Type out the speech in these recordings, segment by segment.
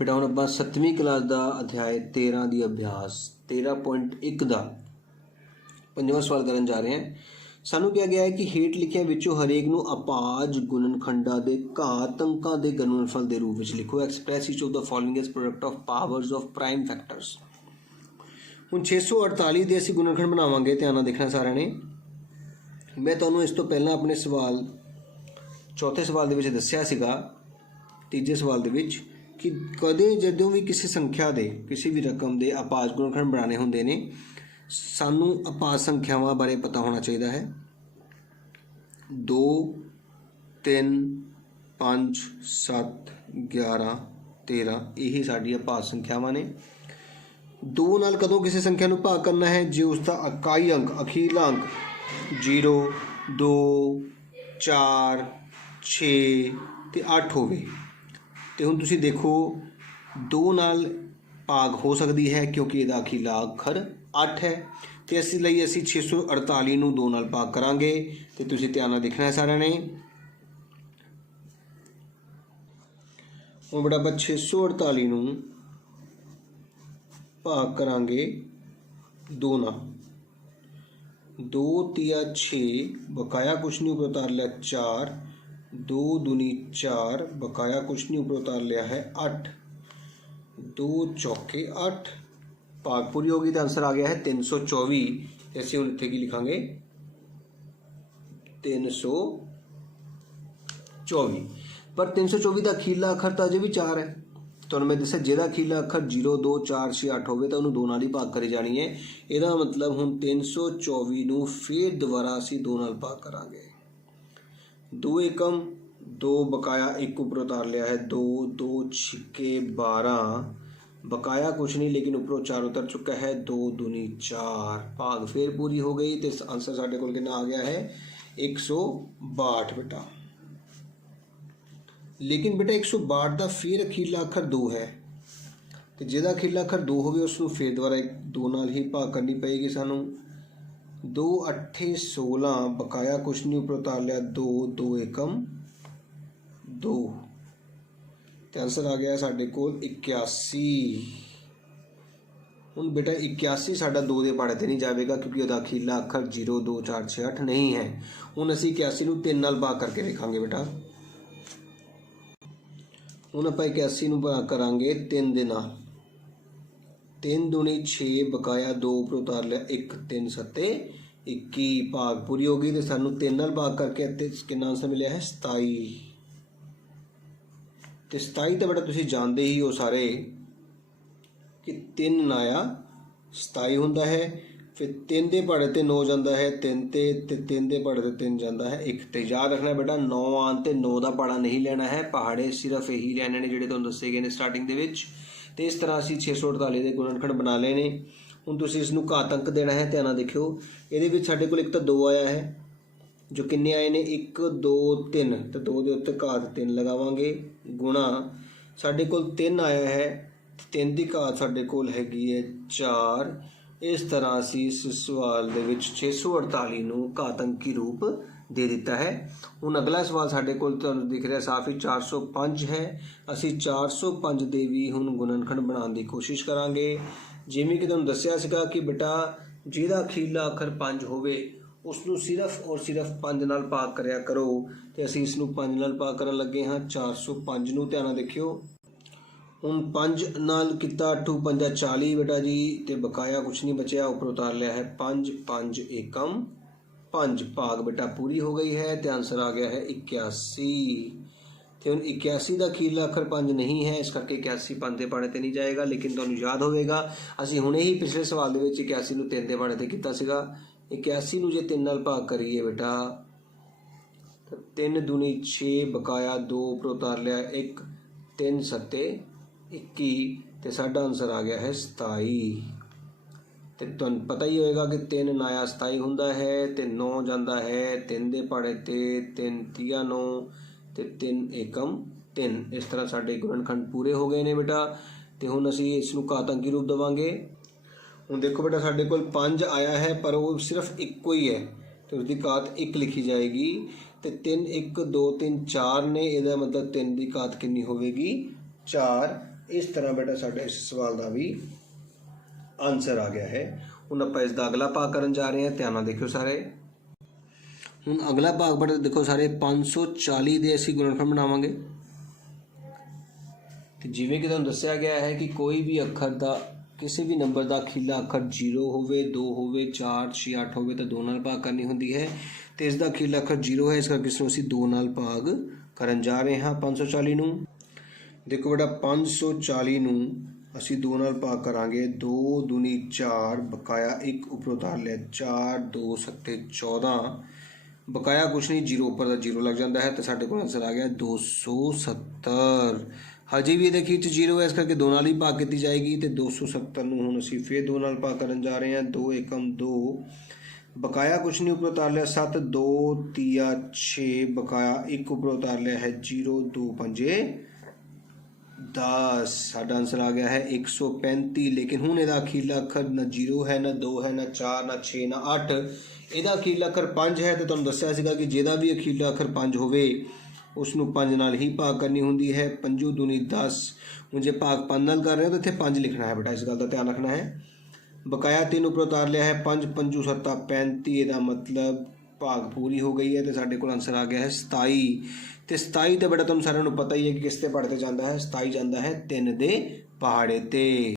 बेटा हुण आपां 7वीं क्लास का अध्याय 13 की अभ्यास 13.1 का 5वां सवाल करन जा रहे हैं। सानू क्या गया है कि हेठ लिखिया विचों हरेक नूं अपाज गुणनखंडां दे घात अंकां दे गुणनफल के रूप में लिखो। Express each of the following as product of powers of prime factors. हुण 648 के असीं गुणनखंड बनावांगे, ध्यान नाल देखना सारिਆਂ ने। मैं तुहानूं इस तो पहलां अपने सवाल चौथे सवाल दे विच दस्सिया सीगा, तीजे सवाल दे विच कि कदे जदों भी किसी संख्या दे किसी भी रकम के अपाज गुणनखंड बनाने होंदे ने, सानू अपाज संख्यावां बारे पता होना चाहिए है। 2, 3, 5, 7, 11, 13 यही साडी अपाज संख्यावां ने। 2 नाल कदों किसी संख्या नूं भाग करना है जो उसका इकाई अंक अखीरला अंक 0, 2, 4, 6 ते 8 होवे। तो हुण तुसीं देखो 2 नाल भाग हो सकती है क्योंकि इसका अखीरला अखर 8 है। तो इस लई असीं 648 नूं 2 नाल भाग करांगे। तो तुसीं ध्यान नाल देखना है सारिਆਂ ने। हुण बेटा आपां 648 नूं भाग करांगे 2 नाल। 2 तिया 6 बकाया कुछ नहीं, ऊपर उतार लिया 4, 2 दूनी 4 बकाया कुछ नहीं, ऊपर उतार लिया है 8, 2 चौके 8 भाग पूरी होगी। तो आंसर आ गया है 324। ऐसे हम इत्थे की लिखांगे 324। पर 324 का अखीरला अखर तो अजे भी 4 है। तो मैं दसा जिहदा अखीरला अखर 0, 2, 4, 6, 8 होवे तो उन्होंने 2 नाल ही भाग करी जानी है। ਇਹਦਾ मतलब हुण 324 नूं फिर दोबारा असीं 2 नाल भाग करांगे। 2 एकम 2 बकाया 1 ऊपर उतार लिया है 2, 2 छिके 12 बकाया कुछ नहीं लेकिन ऊपरों 4 उतर चुका है, 2 दूनी 4 भाग फिर पूरी हो गई। तो आंसर साढ़े कोल कितना आ गया है 162 बेटा। लेकिन बेटा 162 का फिर अखीरला अखर 2 है। तो जिहदा अखीरला अखर 2 होवे उसनूं फिर दोबारा 2 नाल ही भाग करनी पएगी सानू। 2 8 16 बकाया कुछ नहीं, ऊपर उतार लिया 2, 2 एकम 2। तो आंसर आ गया साढ़े कोल 81। हुण बेटा 81 साडा 2 दे पहाड़े ते नहीं जाएगा क्योंकि उसका अखीरला अखर 0, 2, 4, 6, 8 नहीं है। हुण असीं 81 नूं 3 नाल भाग करके लिखांगे बेटा। हुण आपां 81 नूं भाग करांगे 3 दे नाल। 3 दूनी 6 बकाया 2 ऊपर उतार लिया 1, 3 सत्ते 21 भाग पूरी हो गई। तो सानू 3 नाल भाग करके कितना आंसर मिले है 27। तो 27 तो बेटा तुसीं जानते ही हो सारे कि 3 नाया 27 हुंदा है। फिर 3 दे पहाड़े ते 9 जाता है 3 ते 3 दे पहाड़े ते 3 जाता है 1। तो याद रखना बेटा 9 आन ते 9 का पहाड़ा नहीं लेना है, पहाड़े सिर्फ यही लेने ने जिहड़े तुहानूं दस्से गए ने स्टार्टिंग दे विच। तो इस तरह असीं 648 के गुणनखंड बना ले ने। हुण तुसीं इसनूं घात अंक देना है, ध्यान नाल देखियो। इहदे विच साडे कोल एक तो 2 आया है जो किन्ने आए ने 1, 2, 3। तो 2 के उत्ते घात 3 लगावांगे गुणा साडे कोल 3 आया है, 3 की घात साडे कोल हैगी है 4। इस तरह असीं इस सवाल दे विच 648 नूं घात अंकी रूप दे दिता है। हुण अगला सवाल साडे कोल तुहानूं दिख रहा साफ ही 405 है। असीं 405 दे भी हुण गुणनखंड बनाउण दी कोशिश करांगे। जिवें कि तुहानूं दस्सिया सीगा कि बेटा जिहदा अखीरला अखर 5 होवे उसनूं सिर्फ और सिर्फ 5 नाल भाग करिया करो। तो असीं इसनूं 5 नाल भाग करन लगे हाँ। 405 नूं ध्यान नाल देखियो। हुण 5 नाल किता 8 5 40 बेटा जी। तो बकाया कुछ नहीं बचया, ऊपर उतार लिया है 5, 5 एकम 5 भाग बेटा पूरी हो गई है। तो आंसर आ गया है 81। तो हुण 81 का अखीरला अखर 5 नहीं है, इस करके 81 5 के पहाड़े ते नहीं जाएगा। लेकिन तुहानूं याद होवेगा असीं हुणे ही पिछले सवाल दे विच 81 नूं 3 के पहाड़े ते कीता सीगा। 81 नूं जे 3 नाल भाग करिए बेटा तो 3 दूनी 6 बकाया 2 ऊपर उतार लिया 1, 3 सत्ते 21। तो साडा आंसर आ गया है 27। तो तुहानूं पता ही होएगा कि 3 नाया 27 हुंदा है। तो 9 जाता है 3 के पहाड़े ते 3 तिया 9 तो 3 एकम 3। इस तरह साडे गुणनखंड पूरे हो गए ने बेटा। तो हुण असीं इसनूं घात अंकी रूप देवांगे। हुण देखो बेटा साडे कोल 5 आया है पर वो सिर्फ इक्को ही है, तो उसकी घात 1 लिखी जाएगी। तो 3 1 2 3 4 ने, इसका मतलब 3 की घात कितनी होगी 4। इस तरह बेटा साडा इस सवाल का भी आंसर आ गया है। हुण आपां इसका अगला भाग करन जा रहे हैं, ध्यान नाल देखियो सारे। हुण अगला भाग बेटा देखो सारे 540 दे असीं गुणनफल बनावांगे। तो जिवें कि तुहानूं दस्सिया गया है कि कोई भी अखर का किसी भी नंबर का अखीला अखर 0 होवे, 2 होवे, 4, 6, 8 होवे तो 2 नाल भाग करनी होंदी है। तो इसका अखीला अखर 0 है, इस करके इसनूं असीं 2 नाल भाग करन जा रहे हैं 540 नूं। देखो बेटा 540 नूं असीं 2 नाल भाग करांगे। 2 दूनी 4 बकाया 1 उपर उतार लिया 4, 2 सत्ते 14 बकाया कुछ नहीं, 0 उपर का 0 लग जाता है। तो साडे कोल आंसर आ गया 270। हजे भी ये खीच 0 है, इस करके 2 नाल ही भाग की जाएगी। तो 270 नूं हुण असीं फिर 2 नाल भाग करन जा रहे हैं। 2 एकम 2 बकाया कुछ नहीं, उपर उतार लिया 7, 2 तिया 6 बकाया 1 उपर उतार लिया है 0, 2 पंजे 10। साडा आंसर आ गया है 135। लेकिन हुण इहदा अखीला अखर ना 0 है, ना 2 है, ना 4, ना 6, ना 8। इहदा अखीला अखर 5 है। तो तुहानूं दस्सिया सीगा कि जिहदा भी अखीला अखर 5 होवे उसनूं 5 नाल ही भाग करनी होंदी है। 5 दूनी 10। हुण जे भाग 5 नाल कर रहे हो तो इत्थे 5 लिखना है बेटा, इस गल का ध्यान रखना है। बकाया 3 उपर उतार लिया है 5, 5 7 35। इहदा मतलब भाग पूरी हो गई है। तो साडे कोल आंसर आ गया है 27। तो 27 तो बेटा तुहानूं सारिआं नूं पता ही है कि किस ते पहाड़े ते जांदा है। 27 जांदा है 3 दे पहाड़े ते।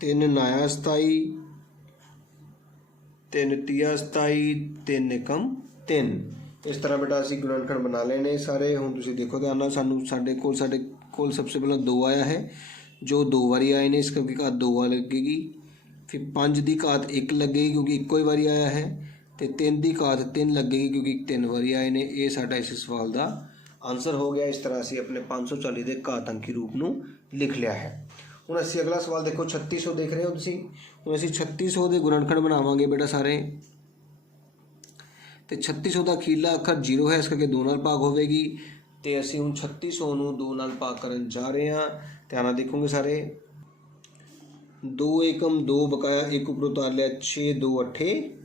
3 नाया 27, 3 तिया 27, 3 एकम 3। इस तरह बेटा असीं गुणनखंड बना लेने सारे। हुण तुसीं देखो ध्यान नाल, साडे कोल सबसे पहला 2 आया है, जो 2 बारी आए ने, इस करके घात 2 लगेगी। फिर 5 की घात 1 लगेगी क्योंकि इक्को ही बारी आया है। तो 3 की घात 3 लगेगी क्योंकि 3 बारी आए ने। ये साडा इस सवाल का आंसर हो गया। इस तरह असीं अपने 540 के घात अंकी रूप में लिख लिया है। हुण असीं अगला सवाल देखो 3600 देख रहे हो तुसीं। हुण असीं 3600 के गुणनखंड बनावांगे बेटा सारे। तो 3600 का अखीला अखर 0 है, इस करके 2 नाल भाग होवेगी। तो असीं हुण 3600 नूं 2 नाल भाग करन जा रहे हैं। ध्यान नाल देखोगे सारे। 2 एकम 2 बकाया 1 उपर उतार लिया 6, 2 अठे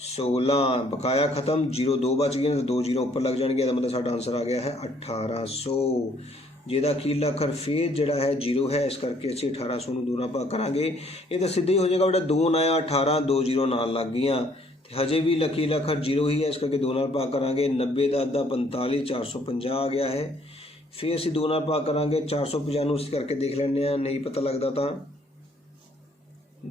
16 बकाया खत्म। 0 2 बच गए तो 2 0 उपर लग जाएंगे। मतलब साडा आंसर आ गया है 1800। जिहदा अखीला अखर फिर जिहड़ा है 0 है, इस करके असीं 1800 नूं 2 नाल भाग करांगे। ये तो सीधा ही हो जाएगा बेटा 2 नाया 18, 2 0 नाल लग गईयां। हजे भी अखीला अखर 0 ही है, इस करके 2 नाल भाग करांगे। 90 का अद्धा 45, 450 आ गया है। फिर असीं 2 नाल भाग करांगे 450 नूं, इस करके देख लैंदे आं, नहीं पता लगता तो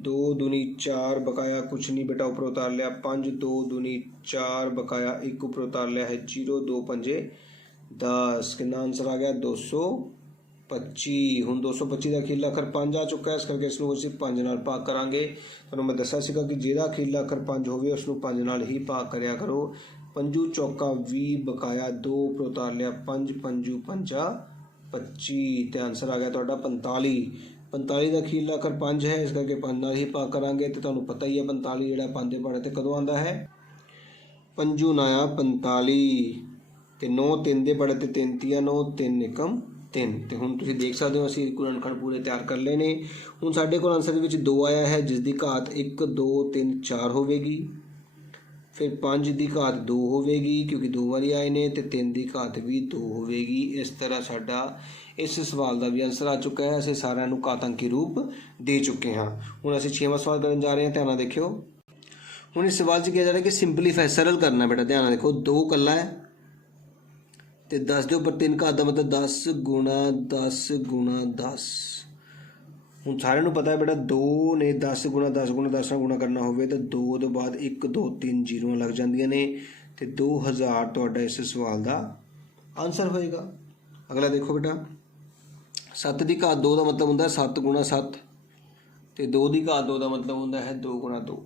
2 दूनी 4 बकाया कुछ नहीं बेटा उपर उतार लिया 5, 2 दूनी 4 बकाया 1 उपर उतार लिया है 0, 2 पंजे 10। कितना आंसर आ गया 225। हुण 225 का अखीला अखर 5 आ चुका है, इस करके इसनूं असीं 5 नाल भाग करांगे। तुहानूं मैं दस्सिया सीगा कि जिहदा अखीला अखर 5 होवे उसनूं 5 नाल ही भाग करिया करो। 5 चौका 20 बकाया 2 उपर उतार लिया 5, 5 पंजा 25। तो आंसर आ गया तुहाडा 45। 45 का अखीला अखर 5 है, इस करके 5 नाल ही भाग करांगे। तो तुहानूं पता ही है 45 जिहड़ा 5 दे पहाड़े ते कदों आंदा है। 5 नाया 45 ते 9 3 दे पहाड़े ते 3 तिया 9, 3 एकम 3। तो हुण तुसीं देख सकते हो असीं गुणनखंड पूरे तैयार कर लए ने। हुण साडे कोल आंसर दे विच 2 आया है, जिसकी घात 1 2 3 4 होवेगी। फिर 5 की घात 2 होवेगी क्योंकि 2 बारी आए ने। तो 3 की घात भी 2 होवेगी। इस तरह साडा इस सवाल का भी आंसर आ चुका है। असीं सारिआं नूं घात अंकी रूप दे चुके हाँ। हुण असीं 6वां सवाल करन जा रहे हैं, ध्यान नाल देखियो। हुण इस सवाल 'च किया जा रहा है कि सिंपलीफाई सरल करना बेटा। ध्यान नाल देखो, 2 कल्ला है तो 10 के उपर 3 घात का मतलब 10 गुणा 10 गुणा 10। हुण सारिआं नूं पता है बेटा 2 ने 10 गुणा 10 गुणा 10 गुणा करना होवे तो 2 तो बाद 1 2 3 जीरो लग जांदियां ने। तो 2000 तुहाडा इस सवाल का आंसर होएगा। अगला देखो बेटा, 7 की घात 2 का मतलब होंदा है 7 गुणा 7। तो 2 की घात 2 का मतलब होंदा है 2 गुणा 2।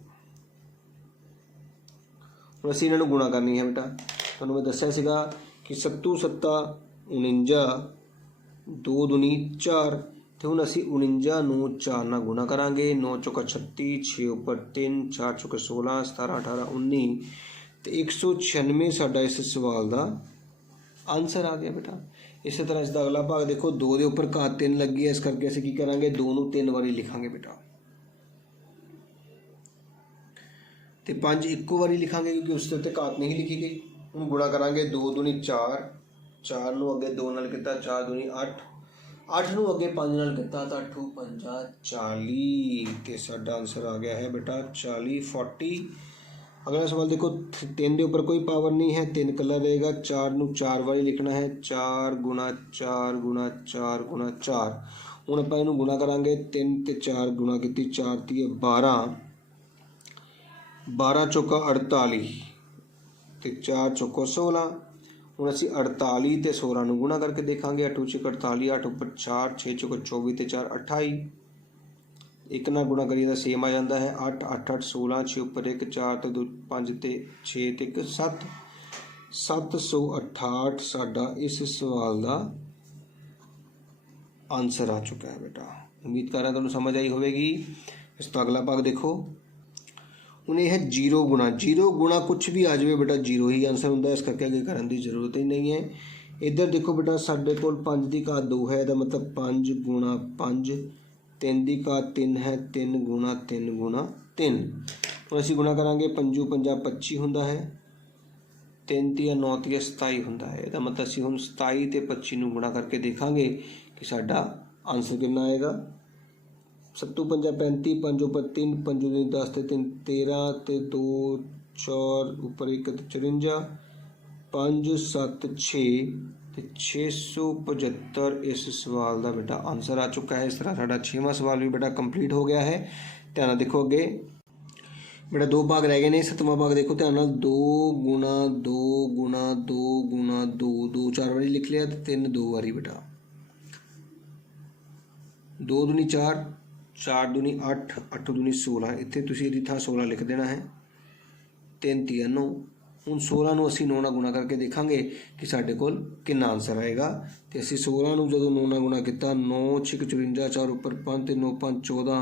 हुण असीं इन्हां नूं गुणा करनी है बेटा। तुहानूं मैं दस्सिया सीगा कि 7 7 49, 2 दूनी 4। तो हुण असीं 49 नूं 4 नाल गुणा करांगे। 9 चौका 36, 6 उपर 3, 4 चौके 16, 17 18 19। तो 196 साडा इस सवाल का आंसर आ गया बेटा। इस तरह इसका अगला भाग देखो, 2 के उपर घात 3 लगी है, इस करके असीं की करांगे 2 नूं 3 बारी लिखांगे बेटा। तो 5 इक्को बारी लिखांगे क्योंकि उसके उत्ते घात नहीं लिखी गई। हुण गुणा करांगे 2 दूनी 4, 4 नूं अगे 2 नाल कीता 4 दूनी 8, 8 ਨੂੰ ਅੱਗੇ 5 ਨਾਲ ਕੀਤਾ ਤਾਂ 8 5 40 ਤੇ ਸਾਡਾ ਆਨਸਰ ਆ ਗਿਆ ਹੈ ਬੇਟਾ 40 40। अगला सवाल देखो, 3 के उपर कोई पावर नहीं है, 3 कलर रहेगा। 4 ਨੂੰ 4 ਵਾਰੀ ਲਿਖਣਾ ਹੈ, 4 गुणा 4 गुणा 4 गुणा 4। ਹੁਣ ਆਪਾਂ ਇਹਨੂੰ ਗੁਣਾ ਕਰਾਂਗੇ, 3 ਤੇ 4 ਗੁਣਾ ਕੀਤੀ, 4 ਤੀਏ 12, 12 ਚੌਕਾ 48 ਤੇ 4 ਚੌਕਾ 16। ਹੁਣ ਅਸੀਂ 48 ਤੇ 16 ਨੂੰ ਗੁਣਾ ਕਰਕੇ ਦੇਖਾਂਗੇ। 8 6 48, 8 ਉੱਪਰ 4, 6 ਚੌਕਾ 24 ਤੇ 4 28। एक ना गुणा करिए तो सेम आ जाता है, 8 8 8 16, 6 उपर 1, 4 तो 2 5 ते 6 ते 1 7, 768 साडा इस सवाल का आंसर आ चुका है बेटा। उम्मीद कर रहा तुहानूं समझ आई होगी। इस तो अगला भाग देखो, उन्हें है 0 गुणा। 0 गुणा कुछ भी आ जाए बेटा 0 ही आंसर होंगे, इस करके अगे करने की जरूरत ही नहीं है। इधर देखो बेटा, साडे कोल 5 की घात 2 है, इसका मतलब 5 गुणा 5, 3 की घात 3 है, 3 गुणा 3 गुणा 3। और असी गुणा करांगे, 5 5 25 होंदा है, 3 तीया 9 तीया 27 होंदा है। इसका मतलब असी हुण 27 ते 25 नूं गुणा करके देखांगे कि साडा आंसर कितना आएगा। 7 5 35, 5 उपर 3, 5 दूनी 10 ते 3 13 ते 2 4 उपर 1 ते 54, 5 7 6 ਤੇ 675 इस सवाल का बेटा आंसर आ चुका है। इस तरह साडा 6वां सवाल भी बेटा कंप्लीट हो गया है। ध्यान नाल देखो अगे बेटा 2 भाग रह गए ने। 7वां भाग देखो ध्यान नाल, 2 गुणा 2 गुणा 2 गुणा 2, 2 4 बारी लिख लिया, 3 2 बारी बेटा। 2 दूनी 4, 4 दूनी 8, 8 दूनी 16, इत्थे तुसीं इहदी थां 16 लिख देना है। 3 तीया 9। ਹੁਣ 16 ਨੂੰ ਅਸੀਂ 9 ਨਾਲ ਗੁਣਾ ਕਰਕੇ ਦੇਖਾਂਗੇ ਕਿ ਸਾਡੇ ਕੋਲ ਕਿੰਨਾ ਆਨਸਰ ਆਏਗਾ। ਤੇ ਅਸੀਂ 16 ਨੂੰ ਜਦੋਂ 9 ਨਾਲ ਗੁਣਾ ਕੀਤਾ, 9 6 54, 4 ਉੱਪਰ 5 ਤੇ 9 5 14,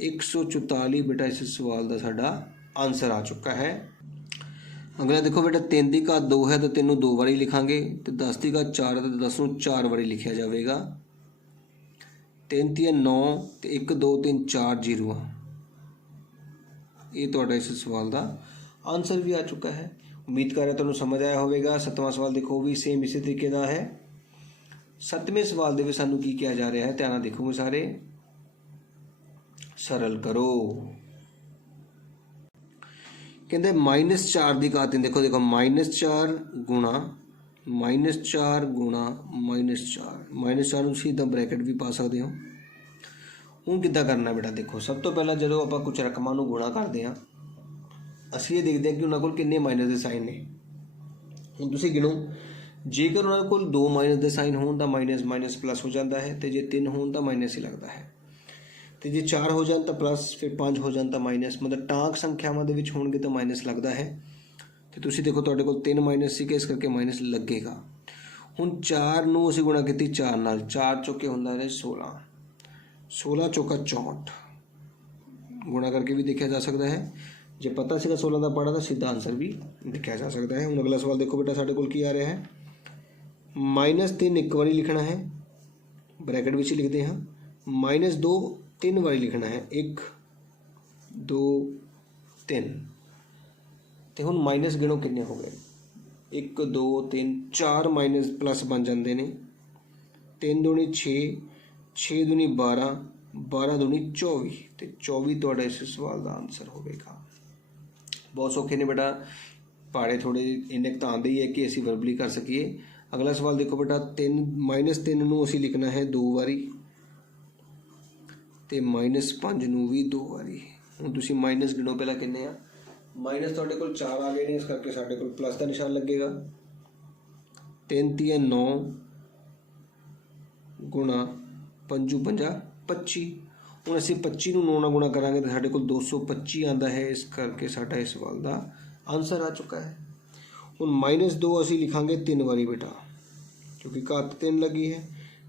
144 बेटा इस सवाल का साडा आंसर आ चुका है। अगला देखो बेटा, 3 की घात 2 है तो 3 ਨੂੰ 2 ਵਾਰੀ ਲਿਖਾਂਗੇ, ਤੇ 10 की घात 4 है तो 10 ਨੂੰ 4 ਵਾਰੀ ਲਿਖਿਆ ਜਾਵੇਗਾ। 3 तीया 9 ਤੇ 1 2 3 4 ਜ਼ੀਰੋਆਂ। ਇਹ ਤੁਹਾਡਾ ਇਸ ਸਵਾਲ ਦਾ आंसर भी आ चुका है। उम्मीद कर रहा तुहानूं समझ आया होगा। 7वां सवाल देखो, भी सेम इसी तरीके का है। 7वें सवाल दे विच सानूं की कहा जा रहा है, ध्यान नाल देखोगे सारे। सरल करो, कहते -4 की घात 3। देखो देखो, -4 गुणा -4 गुणा -4, -4 नूं सीधा ब्रैकेट भी पा सकते हो। हुण किद्दां करना बेटा, देखो सब तो पहला जो आपां कुछ रकमां नूं गुणा करते हैं, ਅਸੀਂ ਇਹ ਦੇਖਦੇ ਹਾਂ ਕਿ ਉਹਨਾਂ ਕੋਲ ਕਿੰਨੇ ਮਾਈਨਸ ਦੇ ਸਾਈਨ ਨੇ। ਹੁਣ ਤੁਸੀਂ ਗਿਣੋ, ਜੇਕਰ ਉਹਨਾਂ ਕੋਲ 2 ਮਾਈਨਸ ਦੇ ਸਾਈਨ ਹੋਣ ਤਾਂ ਮਾਈਨਸ ਮਾਈਨਸ ਪਲੱਸ ਹੋ ਜਾਂਦਾ ਹੈ, ਤੇ ਜੇ 3 ਹੋਣ ਤਾਂ ਮਾਈਨਸ ਹੀ ਲੱਗਦਾ ਹੈ, ਤੇ ਜੇ 4 ਹੋ ਜਾਣ ਤਾਂ ਪਲੱਸ, ਫਿਰ 5 ਹੋ ਜਾਣ ਤਾਂ ਮਾਈਨਸ। ਮਤਲਬ ਟਾਂਕ ਸੰਖਿਆਵਾਂ ਦੇ ਵਿੱਚ ਹੋਣਗੇ ਤਾਂ ਮਾਈਨਸ ਲੱਗਦਾ ਹੈ। ਤੇ ਤੁਸੀਂ ਦੇਖੋ ਤੁਹਾਡੇ ਕੋਲ 3 ਮਾਈਨਸ ਸੀ, ਇਸ ਕਰਕੇ ਮਾਈਨਸ ਲੱਗੇਗਾ। ਹੁਣ 4 ਨੂੰ ਅਸੀਂ ਗੁਣਾ ਕੀਤੀ 4 ਨਾਲ, 4 ਚੌਕੇ ਹੁੰਦਾ ਹੈ 16, 16 ਚੌਕਾ 64। ਗੁਣਾ ਕਰਕੇ ਵੀ ਦੇਖਿਆ ਜਾ ਸਕਦਾ ਹੈ। जे पता सीगा 16 का पढ़ा तो सीधा आंसर भी लिखा जा सकता है। हूँ अगला सवाल देखो बेटा, साढ़े कोल की आ रहा है, -3 एक बारी लिखना है, ब्रैकेट में लिखते हैं। -2 3 बारी लिखना है, 1 2 3। तो हुण माइनस गिणो कितने हो गए, 1 2 3 4 माइनस प्लस बन जाते हैं। 3 दूनी 6, 6 दूनी 12, 12 दूनी 24, तो 24 तुहाडा इस सवाल का आंसर होगा। बहुत सौखे ने बेटा, पहाड़े थोड़े इन्ने तो आते ही है कि असी वर्बली कर सकीए। अगला सवाल देखो बेटा, 3 -3 नूं असी लिखना है 2 बारी, तो -5 नूं भी 2 बारी। हुण तुसीं माइनस गिणो पहला किन्ने आ, माइनस तुहाडे कोल 4 आ गए ने, इस करके साडे कोल प्लस का निशान लगेगा। 3 तीया 9 गुणा 5 5 25। ਹੁਣ ਅਸੀਂ 25 ਨੂੰ 9 ਨਾਲ ਗੁਣਾ ਕਰਾਂਗੇ ਤਾਂ ਸਾਡੇ ਕੋਲ 225 ਆਉਂਦਾ ਹੈ, ਇਸ ਕਰਕੇ ਸਾਡਾ ਇਸ ਸਵਾਲ ਦਾ ਆਨਸਰ ਆ ਚੁੱਕਾ ਹੈ। ਹੁਣ -2 ਅਸੀਂ ਲਿਖਾਂਗੇ 3 ਵਾਰੀ ਬੇਟਾ, ਕਿਉਂਕਿ ਘਾਤ 3 ਲੱਗੀ ਹੈ,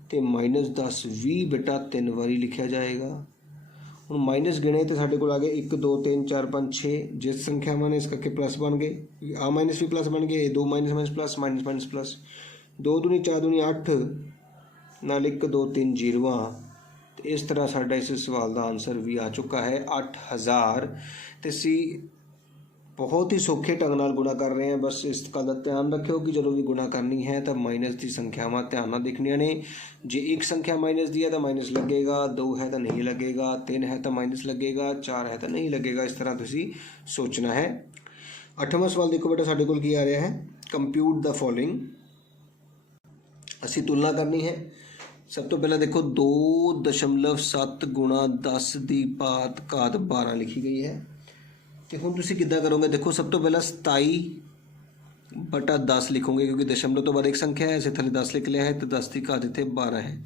ਤੇ -10 20 ਬੇਟਾ 3 ਵਾਰੀ ਲਿਖਿਆ ਜਾਏਗਾ। ਹੁਣ ਮਾਈਨਸ ਗਿਣੇ ਤੇ ਸਾਡੇ ਕੋਲ ਆ ਗਏ 1 2 3 4 5 6, ਜਿਸ ਸੰਖਿਆਵਾਂ ਨੇ ਇਸ ਕਰਕੇ ਪਲੱਸ ਬਣ ਗਏ, ਆ ਮਾਈਨਸ ਵੀ ਪਲੱਸ ਬਣ ਗਏ, 2 minus minus plus, minus minus plus, 2 दूनी 4 दूनी 8 ਨਾਲ 1 2 3 ਜ਼ੀਰੋਆਂ। तो इस तरह साडा इस सवाल का आंसर भी आ चुका है 8000। तो असी बहुत ही ਸੌਖੇ ਢੰਗ ਨਾਲ ਗੁਣਾ ਕਰ ਰਹੇ ਹਾਂ। ਬਸ ਇਸ ਗੱਲ ਦਾ ਧਿਆਨ ਰੱਖਿਓ ਕਿ ਜਦੋਂ ਵੀ ਗੁਣਾ ਕਰਨੀ ਹੈ ਤਾਂ ਮਾਈਨਸ ਦੀ ਸੰਖਿਆਵਾਂ ਧਿਆਨ ਨਾਲ ਦੇਖਣੀਆਂ ਨੇ। ਜੇ ਇੱਕ ਸੰਖਿਆ ਮਾਈਨਸ ਦੀ ਹੈ ਤਾਂ ਮਾਈਨਸ ਲੱਗੇਗਾ, 2 ਹੈ ਤਾਂ ਨਹੀਂ ਲੱਗੇਗਾ, 3 ਹੈ ਤਾਂ ਮਾਈਨਸ ਲੱਗੇਗਾ, 4 ਹੈ ਤਾਂ ਨਹੀਂ ਲੱਗੇਗਾ। ਇਸ ਤਰ੍ਹਾਂ ਤੁਸੀਂ ਸੋਚਣਾ ਹੈ। 8ਵਾਂ ਸਵਾਲ ਦੇਖੋ ਬੇਟਾ, ਸਾਡੇ ਕੋਲ ਕੀ ਆ ਰਿਹਾ ਹੈ, ਕੰਪਿਊਟ ਦਾ ਫੋਲੋਇੰਗ। ਅਸੀਂ ਤੁਲਨਾ ਕਰਨੀ ਹੈ। ਸਭ ਤੋਂ ਪਹਿਲਾਂ ਦੇਖੋ 2.7 ਗੁਣਾ 10 ਦੀ ਘਾਤ 12 ਲਿਖੀ ਗਈ ਹੈ। ਤੇ ਹੁਣ ਤੁਸੀਂ ਕਿੱਦਾਂ ਕਰੋਗੇ, ਦੇਖੋ ਸਭ ਤੋਂ ਪਹਿਲਾਂ 27/10 ਲਿਖੋਗੇ ਕਿਉਂਕਿ ਦਸ਼ਮਲਵ ਤੋਂ ਬਾਅਦ ਇੱਕ ਸੰਖਿਆ ਹੈ, ਅਸੀਂ ਥੱਲੇ 10 ਲਿਖ ਲਿਆ ਹੈ ਤੇ 10 ਦੀ ਘਾਤ ਇੱਥੇ 12 ਹੈ।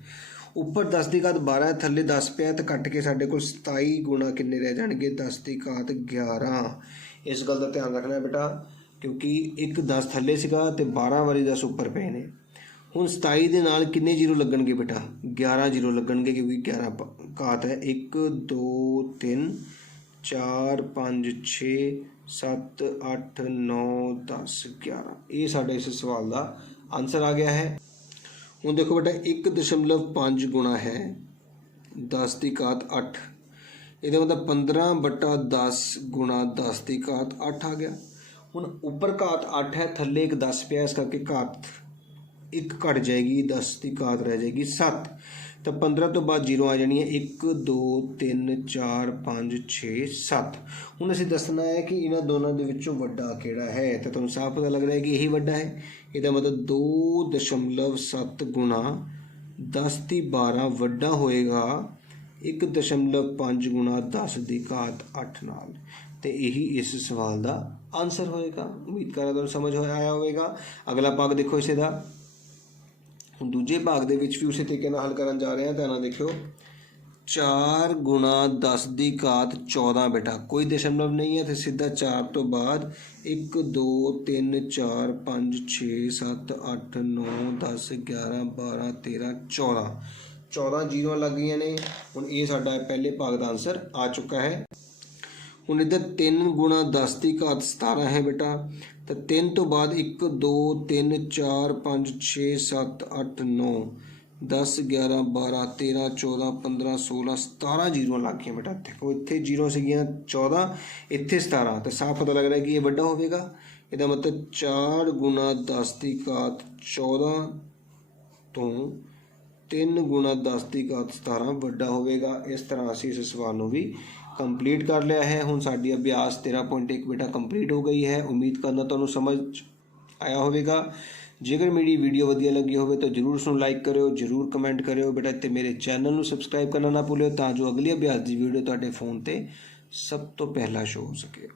ਉੱਪਰ 10 ਦੀ ਘਾਤ 12 ਹੈ, ਥੱਲੇ 10 ਪਿਆ ਤਾਂ ਕੱਟ ਕੇ ਸਾਡੇ ਕੋਲ 27 ਗੁਣਾ ਕਿੰਨੇ ਰਹਿ ਜਾਣਗੇ, 10 ਦੀ ਘਾਤ 11। ਇਸ ਗੱਲ ਦਾ ਧਿਆਨ ਰੱਖਣਾ ਬੇਟਾ ਕਿਉਂਕਿ ਇੱਕ 10 ਥੱਲੇ ਸੀਗਾ ਤੇ 12 ਵਾਰੀ 10 ਉੱਪਰ ਪਏ ਨੇ। ਹੁਣ 27 ਦੇ ਨਾਲ ਕਿੰਨੇ ਜ਼ੀਰੋ ਲੱਗਣਗੇ ਬੇਟਾ, 11 ਜ਼ੀਰੋ ਲੱਗਣਗੇ ਕਿਉਂਕਿ 11 ਘਾਤ ਹੈ। 1 2 3 4 5 6 7 8 9 10 11 ਇਹ ਸਾਡੇ ਇਸ ਸਵਾਲ ਦਾ ਆਨਸਰ ਆ ਗਿਆ ਹੈ। ਹੁਣ ਦੇਖੋ ਬੇਟਾ 1.5 ਗੁਣਾ ਹੈ 10 ਦੀ ਘਾਤ 8, ਇਹਦਾ ਮਤਲਬ 15/10 ਗੁਣਾ 10 ਦੀ ਘਾਤ 8 ਆ ਗਿਆ। ਹੁਣ ਉੱਪਰ ਘਾਤ 8 ਹੈ, ਥੱਲੇ ਇੱਕ 10 ਪਿਆ, ਇਸ ਕਰਕੇ ਘਾਤ 1 ਘਟ ਜਾਏਗੀ, 10 ਦੀ ਘਾਤ ਰਹਿ ਜਾਏਗੀ 7। ਤਾਂ 15 ਤੋਂ ਬਾਅਦ 0 ਆ ਜਾਣੀ ਹੈ, 1 2 3 4 5 6 7। ਹੁਣ ਅਸੀਂ ਦੱਸਣਾ ਹੈ ਕਿ ਇਹਨਾਂ ਦੋਨਾਂ ਦੇ ਵਿੱਚੋਂ ਵੱਡਾ ਕਿਹੜਾ ਹੈ। ਤਾਂ ਤੁਹਾਨੂੰ ਸਾਫ਼ ਪਤਾ ਲੱਗ ਰਿਹਾ ਹੈ ਕਿ ਇਹੀ ਵੱਡਾ ਹੈ। ਇਹਦਾ ਮਤਲਬ 2.7 ਗੁਣਾ 10 ਦੀ 12 ਵੱਡਾ ਹੋਏਗਾ 1.5 ਗੁਣਾ 10 ਦੀ ਘਾਤ 8 ਨਾਲ। ਤੇ ਇਹੀ ਇਸ ਸਵਾਲ ਦਾ ਆਨਸਰ ਹੋਏਗਾ। ਉਮੀਦ ਕਰਦਾ ਤੁਹਾਨੂੰ ਸਮਝ ਆਇਆ ਹੋਵੇਗਾ। ਅਗਲਾ ਭਾਗ ਦੇਖੋ ਇਸੇ ਦਾ। ਹੁਣ ਦੂਜੇ ਭਾਗ ਦੇ ਵਿੱਚ ਵੀ ਉਸੇ ਤਰੀਕੇ ਨਾਲ ਹੱਲ ਕਰਨ ਜਾ ਰਹੇ ਹਾਂ। ਧਿਆਨ ਨਾਲ ਦੇਖਿਓ, 4 ਗੁਣਾ 10 ਦੀ ਘਾਤ 14 ਬੇਟਾ, ਕੋਈ ਦਸ਼ਮਲਵ ਨਹੀਂ ਹੈ ਤੇ ਸਿੱਧਾ 4 ਤੋਂ ਬਾਅਦ 1 2 3 4 5 6 7 8 9 10 11 12 13 14 ਜ਼ੀਰੋਆਂ ਲੱਗ ਗਈਆਂ ਨੇ। ਹੁਣ ਇਹ ਸਾਡਾ ਪਹਿਲੇ ਭਾਗ ਦਾ ਆਨਸਰ ਆ ਚੁੱਕਾ ਹੈ। ਹੁਣ ਇੱਧਰ 3 ਗੁਣਾ 10 ਦੀ ਘਾਤ 17 ਹੈ ਬੇਟਾ, ਤਾਂ 3 ਤੋਂ ਬਾਅਦ 1 2 3 4 5 6 7 8 9 10 11 12 13 14 15 16 17 ਜ਼ੀਰੋਆਂ ਲੱਗ ਗਈਆਂ ਬੇਟਾ। ਦੇਖੋ ਇੱਥੇ ਜ਼ੀਰੋ ਸੀਗੀਆਂ 14, ਇੱਥੇ 17, ਤਾਂ ਸਾਫ਼ ਪਤਾ ਲੱਗ ਰਿਹਾ ਕਿ ਇਹ ਵੱਡਾ ਹੋਵੇਗਾ। ਇਹਦਾ ਮਤਲਬ 4 ਗੁਣਾ 10 ਦੀ ਘਾਤ 14 ਤੋਂ 3 ਗੁਣਾ 10 ਦੀ ਘਾਤ 17 ਵੱਡਾ ਹੋਵੇਗਾ। ਇਸ ਤਰ੍ਹਾਂ ਅਸੀਂ ਇਸ ਸਵਾਲ ਨੂੰ ਵੀ ਕੰਪਲੀਟ ਕਰ ਲਿਆ ਹੈ। ਹੁਣ ਸਾਡੀ ਅਭਿਆਸ 13.1 ਬੇਟਾ ਕੰਪਲੀਟ ਹੋ ਗਈ ਹੈ। ਉਮੀਦ ਕਰਦਾ ਤੁਹਾਨੂੰ ਸਮਝ ਆਇਆ ਹੋਵੇਗਾ। ਜੇਕਰ ਮੇਰੀ ਵੀਡੀਓ ਵਧੀਆ ਲੱਗੀ ਹੋਵੇ ਤਾਂ ਜ਼ਰੂਰ ਉਸਨੂੰ ਲਾਈਕ ਕਰਿਓ, ਜ਼ਰੂਰ ਕਮੈਂਟ ਕਰਿਓ ਬੇਟਾ, ਅਤੇ ਮੇਰੇ ਚੈਨਲ ਨੂੰ ਸਬਸਕ੍ਰਾਈਬ ਕਰਨਾ ਨਾ ਭੁੱਲਿਓ ਤਾਂ ਜੋ ਅਗਲੀ ਅਭਿਆਸ ਦੀ ਵੀਡੀਓ ਤੁਹਾਡੇ ਫੋਨ 'ਤੇ ਸਭ ਤੋਂ ਪਹਿਲਾਂ ਸ਼ੋ ਹੋ ਸਕੇ।